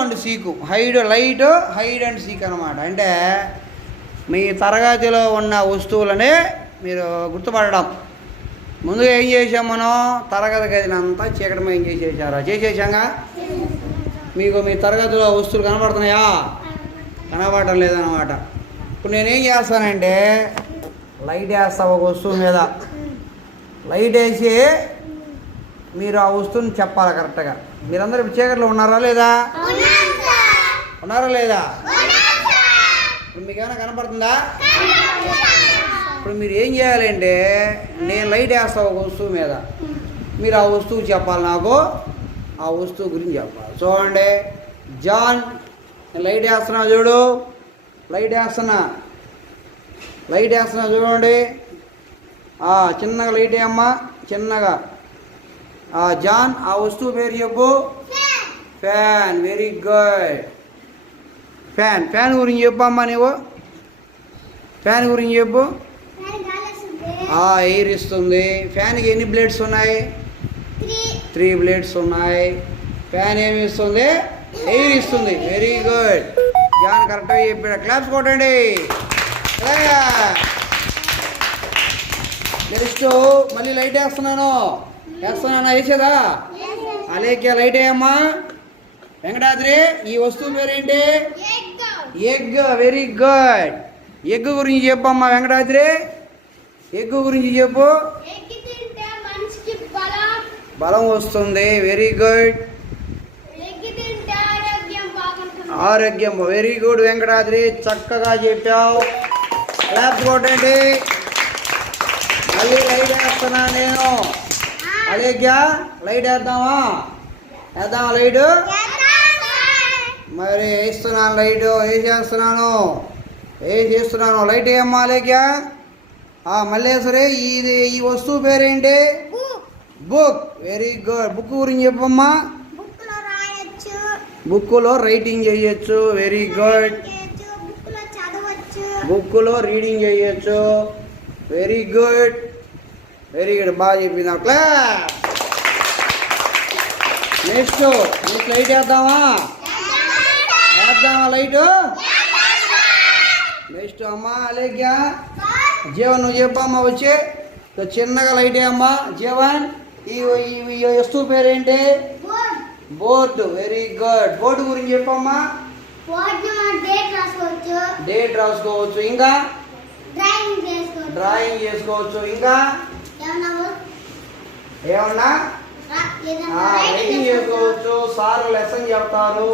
And seek light hide and seek అనమాట. అంటే మీ తరగతిలో ఉన్న వస్తువులనే మీరు గుర్తుపడడం. ముందుగా ఏం చేసాం మనం? తరగతి గదినంతా చీకటమయం చేసేసాంగా. మీకు మీ తరగతిలో వస్తువులు కనబడుతున్నాయా? కనబడటం లేదనమాట. ఇప్పుడు నేనేం చేస్తానంటే లైట్ వేస్తా ఒక వస్తువు మీద. లైట్ వేసి మీరు ఆ వస్తువుని చెప్పాలి కరెక్ట్గా. మీరందరూ చీకట్లో ఉన్నారా లేదా? ఇప్పుడు మీకు ఏమైనా కనపడుతుందా? ఇప్పుడు మీరు ఏం చేయాలంటే నేను లైట్ వేస్తా ఒక వస్తువు మీద, మీరు ఆ వస్తువు చెప్పాలి, నాకు ఆ వస్తువు గురించి చెప్పాలి. చూడండి, జాన్, నేను లైట్ వేస్తున్నా చూడు, లైట్ వేస్తున్నా చూడండి. చిన్నగా లైట్ వేయమ్మా, చిన్నగా. జాన్, ఆ వస్తువు పేరు చెప్పు. ఫ్యాన్. Very good. ఫ్యాన్ గురించి చెప్పమ్మా నువ్వు. ఫ్యాన్ గురించి చెప్పు. ఎయిర్ ఇస్తుంది. ఫ్యాన్కి ఎన్ని బ్లేడ్స్ ఉన్నాయి? 3 బ్లేడ్స్ ఉన్నాయి. ఫ్యాన్ ఏమి ఇస్తుంది? ఎయిర్ ఇస్తుంది. Very good. జాన్ కరెక్ట్గా చెప్పాడు. క్లాప్స్ కొట్టండి. నెక్స్ట్ మళ్ళీ లైట్ వేస్తున్నానా? వేసేదా? అలేఖ్య లైట్ వేయమ్మా. వెంకటాద్రి, ఈ వస్తువు పేరేంటి? ఎగ్. Very good. ఎగ్ గురించి చెప్పమ్మా వెంకటాద్రి. ఎగ్ గురించి చెప్పు. బలం వస్తుంది. Very good. ఆరోగ్యం. వెరీ గుడ్ వెంకటాద్రి, చక్కగా చెప్పావు. క్లాప్స్ కొట్టండి. మళ్ళీ లైట్ వేస్తున్నా నేను. అలేఖ్య లైట్ వేద్దామా లైట్? మరి వేస్తున్నాను లైట్. వేసేస్తున్నాను లైట్ వేయమ్మా అలేఖ్య. మల్లేశ్వరి, ఈ వస్తువు పేరేంటి? బుక్. Very good. బుక్ గురించి చెప్పమ్మా. బుక్లో రైటింగ్ చేయొచ్చు. Very good. బుక్లో రీడింగ్ చేయొచ్చు. Very good. బాగా చెప్పిందా? క్లాస్. నెక్స్ట్ లైట్ వేద్దామా లైట్? నెక్స్ట్ అమ్మా అలేఖ్య, జీవన్ నువ్వు చెప్పమ్మా. వచ్చి చిన్నగా లైట్ అమ్మా. జీవన్, ఈ వస్తువు పేరేంటి? బోర్డు. Very good. బోర్డు గురించి చెప్పమ్మా. డేట్ రాసుకోవచ్చు. ఇంకా డ్రాయింగ్ చేసుకోవచ్చు. ఇంకా ఏమన్నా రైటింగ్ చేసుకోవచ్చు. సార్ లెసన్ చెప్తారు.